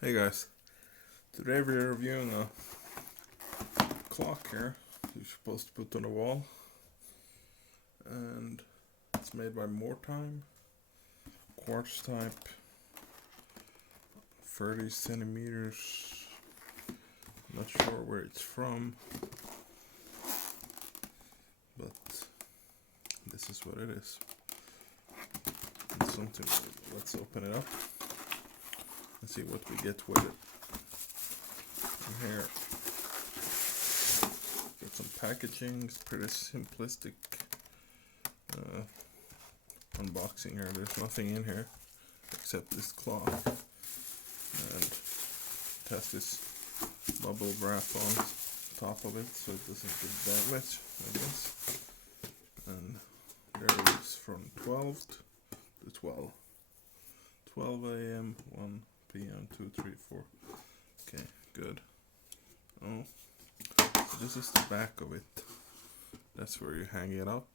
Hey guys, today we're reviewing a clock here you're supposed to put on the wall, and it's made by Moretime, quartz type, 30 centimeters. Not sure where it's from, but this is what it is. It's something. Let's open it up and see what we get with it. And here, got some packaging. It's pretty simplistic unboxing here. There's nothing in here except this clock, and it has this bubble wrap on top of it so it doesn't get damaged, I guess. And there it is from 12 to 12. 12 a.m., 1 p.m., 2, 3, 4. Okay, good. Oh, so this is the back of it. That's where you hang it up.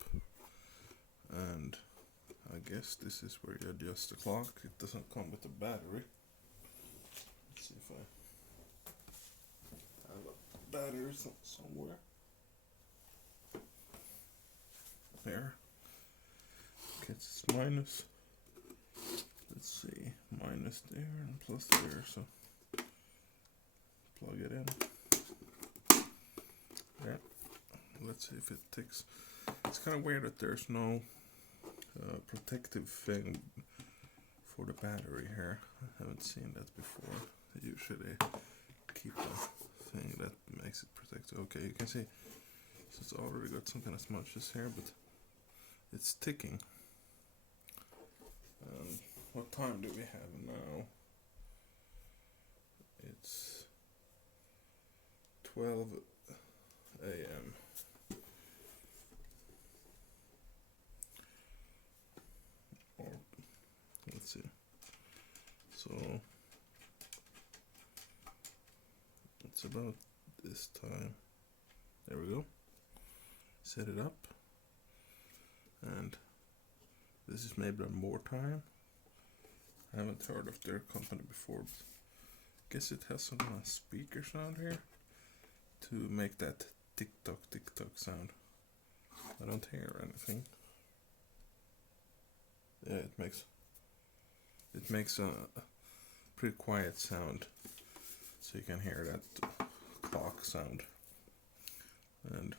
And I guess this is where you adjust the clock. It doesn't come with a battery. Let's see if I have a battery somewhere. There. Okay, it's minus. Let's see, minus there and plus there, so plug it in. Yeah, let's see if it takes. It's kind of weird that there's no protective thing for the battery here. I haven't seen that before. They usually keep a thing that makes it protected. Okay, you can see, so it's already got some kind of smudges here, but it's ticking. What time do we have now? It's 12 a.m. Or let's see. So it's about this time. There we go. Set it up, and this is made by Moretime. I haven't heard of their company before, but I guess it has some kind of speakers on here to make that tick-tock sound. I don't hear anything. Yeah, it makes a pretty quiet sound, so you can hear that clock sound. And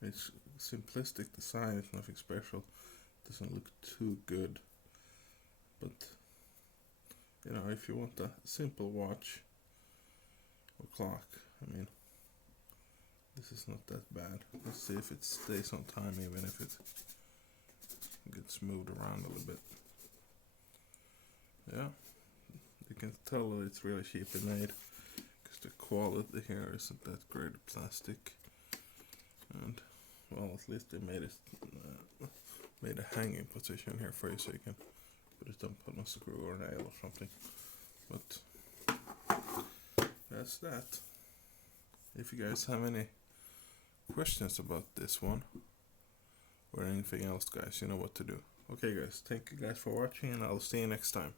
it's simplistic design. It's nothing special. Doesn't look too good. But, you know, if you want a simple watch or clock, I mean, this is not that bad. Let's see if it stays on time, even if it gets moved around a little bit. Yeah, you can tell that it's really cheaply made, because the quality here isn't that great of plastic. And, well, at least they made a hanging position here for you, so you can put it up on a screw or nail or something. But that's that. If you guys have any questions about this one or anything else, guys, you know what to do. Okay guys, thank you guys for watching, and I'll see you next time.